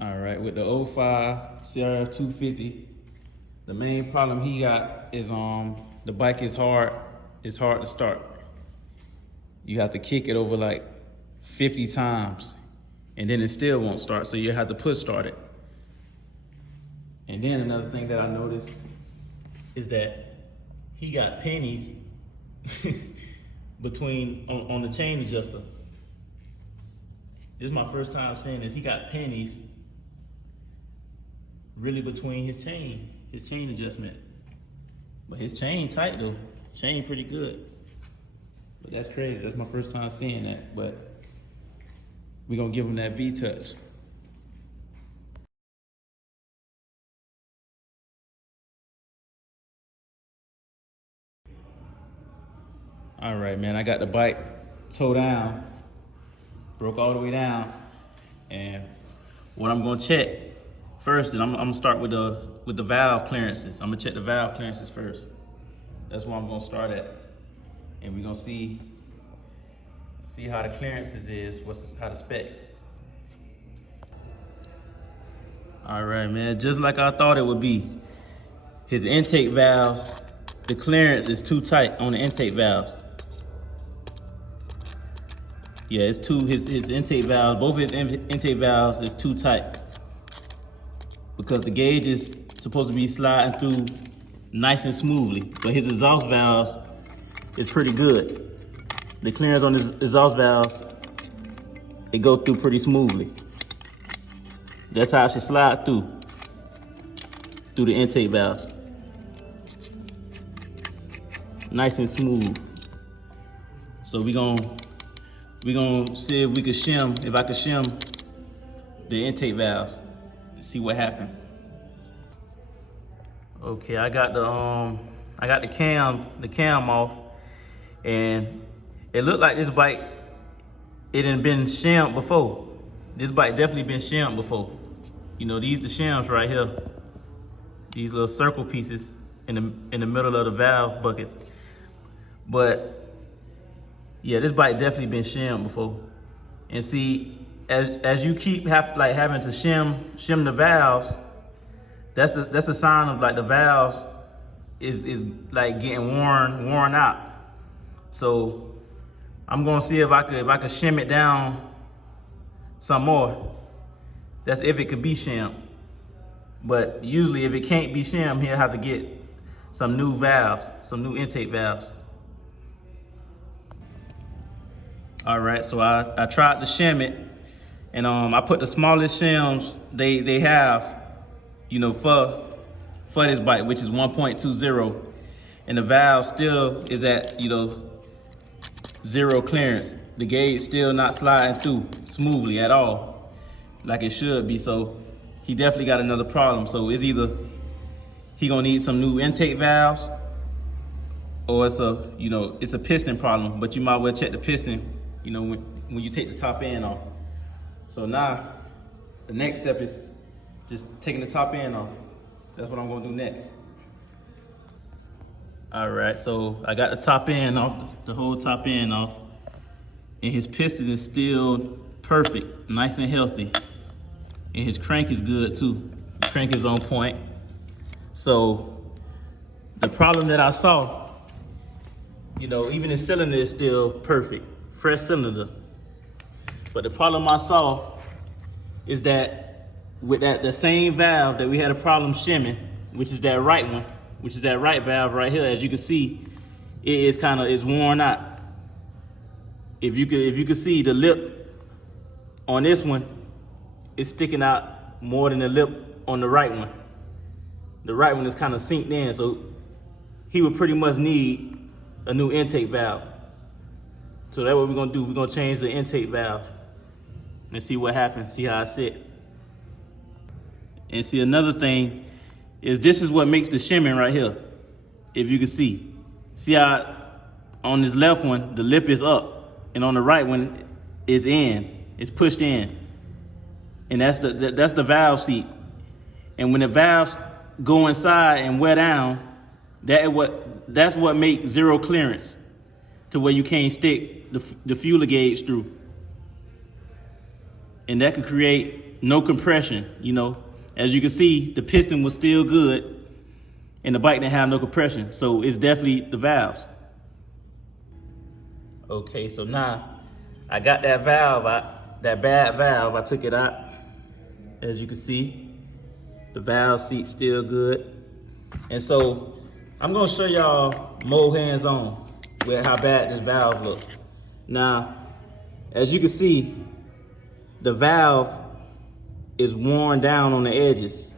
All right, with the 05 crf250, the main problem he got is the bike is hard. It's hard to start. You have to kick it over like 50 times, and then it still won't start. So you have to push start it. And then another thing that I noticed is that he got pennies between on the chain adjuster. This is my first time seeing this. He got pennies really between his chain adjustment. But his chain tight though. Chain pretty good. But that's crazy. That's my first time seeing that. But we're gonna give him that V-touch. All right, man, I got the bike towed down, broke all the way down. And what I'm gonna check first, and I'm gonna start with the valve clearances. I'm gonna check the valve clearances first. That's where I'm gonna start at. And we're gonna see how the clearances is, how the specs. All right, man, just like I thought it would be. His intake valves, the clearance is too tight on the intake valves. Yeah, it's too, his intake valves, both his intake valves is too tight. Because the gauge is supposed to be sliding through nice and smoothly, but his exhaust valves is pretty good. The clearance on his exhaust valves, it go through pretty smoothly. That's how it should slide through the intake valves. Nice and smooth. So we gonna see if we can shim, if I can shim the intake valves. See what happened. Okay, I got the cam off, and it looked like this bike, it had been shimmed before. This bike definitely been shimmed before. You know, these the shims right here. These little circle pieces in the middle of the valve buckets. But yeah, this bike definitely been shimmed before. And see, as you keep having to shim the valves, that's a sign of like the valves is like getting worn out. So I'm gonna see if I could shim it down some more. That's if it could be shimmed. But usually if it can't be shimmed, he'll have to get some new valves, some new intake valves. All right, so I tried to shim it, and I put the smallest shims they have, you know, for this bike, which is 1.20, and the valve still is at, you know, 0 clearance. The gauge still not sliding through smoothly at all, like it should be. So he definitely got another problem. So it's either he gonna need some new intake valves, or it's a piston problem. But you might well check the piston, you know, when you take the top end off. So now the next step is just taking the top end off. That's what I'm gonna do next. All right, so I got the top end off, the whole top end off, and his piston is still perfect, nice and healthy. And his crank is good too. The crank is on point. So the problem that I saw, you know, even the cylinder is still perfect, fresh cylinder. But the problem I saw is that with the same valve that we had a problem shimming, which is that right one, which is that right valve right here, as you can see, it is worn out. If you could see, the lip on this one is sticking out more than the lip on the right one. The right one is kind of sinked in, so he would pretty much need a new intake valve. So that's what we're gonna do. We're gonna change the intake valve and see what happens, see how it sit. And see, another thing is, this is what makes the shimming right here. If you can see how on this left one, the lip is up, and on the right one is in, it's pushed in. And that's the valve seat. And when the valves go inside and wear down, that's what makes 0 clearance, to where you can't stick the fueler gauge through. And that could create no compression, you know. As you can see, the piston was still good and the bike didn't have no compression. So it's definitely the valves. Okay, so now I got that valve out, that bad valve, I took it out. As you can see, the valve seat's still good. And so I'm gonna show y'all more hands-on with how bad this valve looks. Now, as you can see, the valve is worn down on the edges.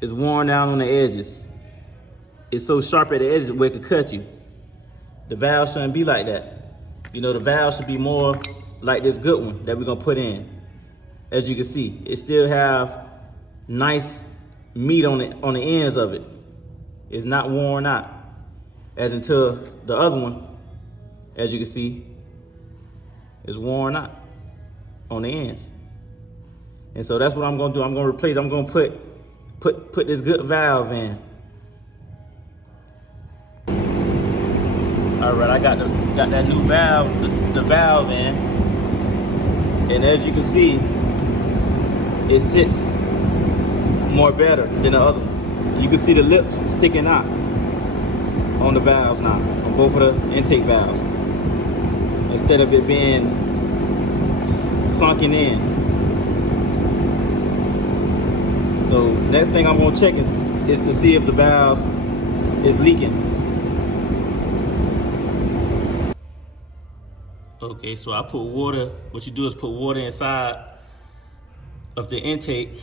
It's worn down on the edges. It's so sharp at the edges where it could cut you. The valve shouldn't be like that. You know, the valve should be more like this good one that we're gonna put in. As you can see, it still have nice meat on the ends of it. It's not worn out. As until the other one, as you can see, is worn out on the ends. And so that's what I'm gonna do. I'm gonna replace, I'm gonna put this good valve in. All right, I got that new valve, the valve in. And as you can see, it sits more better than the other one. You can see the lips sticking out on the valves now, on both of the intake valves, instead of it being sunken in. So next thing I'm gonna check is to see if the valves is leaking. Okay, so I put water, what you do is put water inside of the intake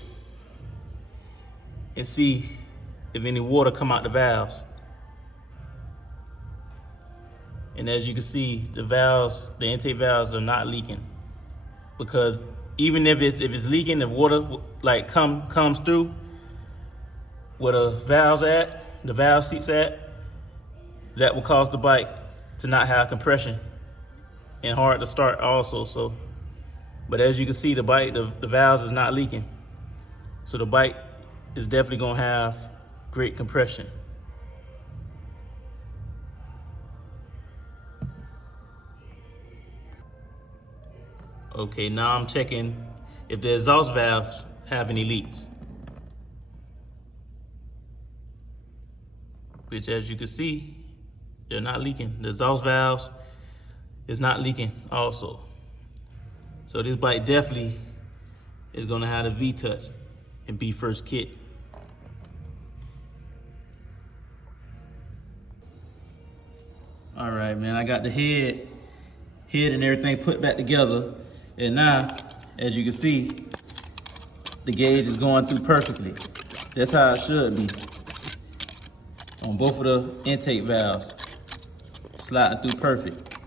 and see if any water come out the valves. And as you can see, the valves, the intake valves are not leaking, because even if it's leaking, if water like comes through where the valves at, the valve seats at, that will cause the bike to not have compression and hard to start also. So, but as you can see, the bike, the valves is not leaking. So the bike is definitely gonna have great compression. Okay, now I'm checking if the exhaust valves have any leaks. Which, as you can see, they're not leaking. The exhaust valves is not leaking also. So this bike definitely is gonna have a V-Touch and be first kit. All right, man, I got the head and everything put back together. And now, as you can see, the gauge is going through perfectly. That's how it should be. On both of the intake valves, sliding through perfect.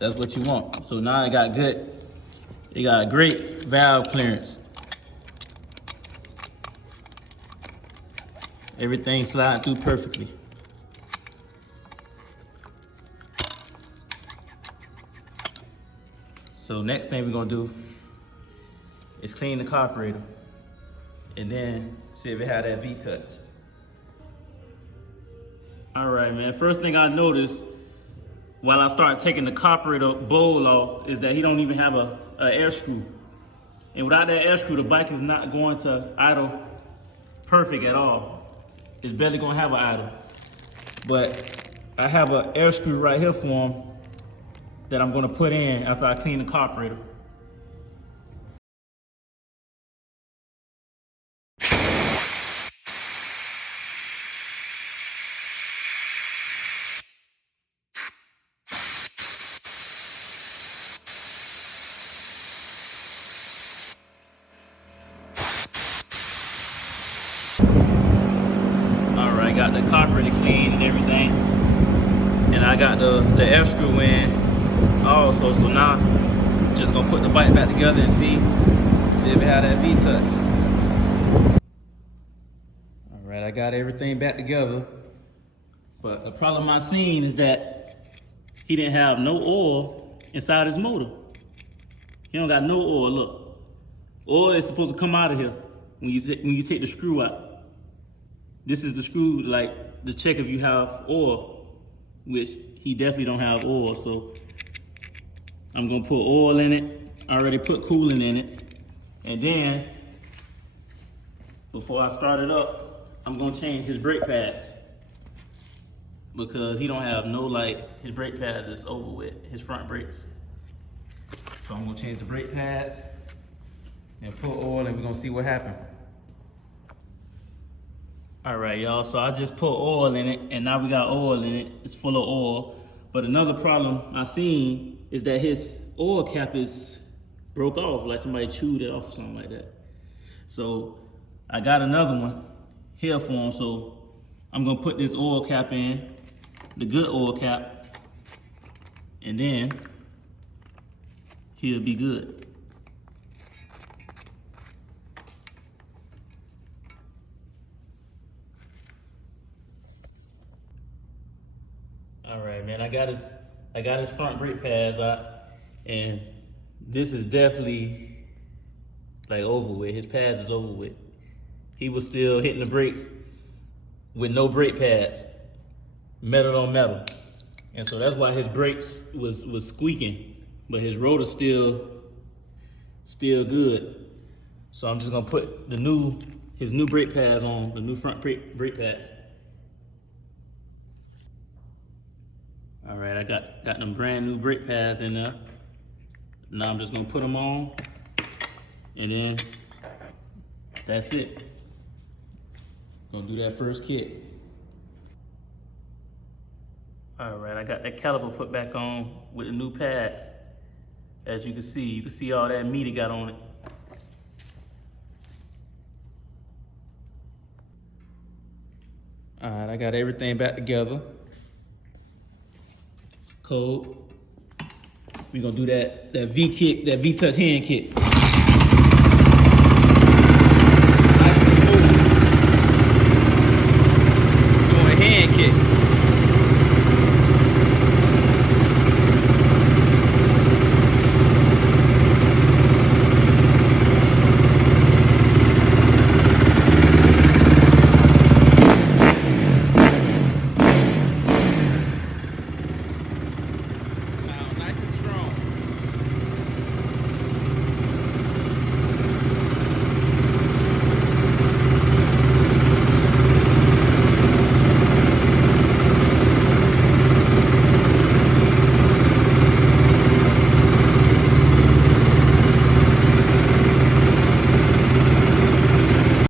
That's what you want. So now it got a great valve clearance. Everything sliding through perfectly. So next thing we're gonna do is clean the carburetor and then see if it had that V-Touch. All right, man, first thing I noticed while I started taking the carburetor bowl off is that he don't even have a air screw. And without that air screw, the bike is not going to idle perfect at all. It's barely gonna have an idle. But I have an air screw right here for him that I'm gonna put in after I clean the carburetor. All right, got the carburetor clean and everything. And I got the air screw in also, so now just gonna put the bike back together and see if it had that V-Touch. All right, I got everything back together, but the problem I seen is that he didn't have no oil inside his motor. He don't got no oil. Look, oil is supposed to come out of here when you take the screw out. This is the screw, like to check if you have oil, which he definitely don't have oil. So I'm gonna put oil in it. I already put coolant in it. And then, before I start it up, I'm gonna change his brake pads. Because he don't have no light, his brake pads is over with, his front brakes. So I'm gonna change the brake pads and put oil, and we're gonna see what happens. All right, y'all, so I just put oil in it, and now we got oil in it. It's full of oil. But another problem I seen is that his oil cap is broke off, like somebody chewed it off or something like that. So I got another one here for him, so I'm gonna put this oil cap in, the good oil cap, and then he'll be good. All right, man, I got his front brake pads out, and this is definitely like over with. His pads is over with. He was still hitting the brakes with no brake pads, metal on metal. And so that's why his brakes was squeaking, but his rotor's still good. So I'm just gonna put his new brake pads on, the new front brake pads. All right, I got them brand new brake pads in there. Now I'm just gonna put them on, and then that's it. Gonna do that first kick. All right, I got that caliper put back on with the new pads. As you can see all that meat it got on it. All right, I got everything back together. It's cold. We're gonna do that V kick, that V-touch hand kick.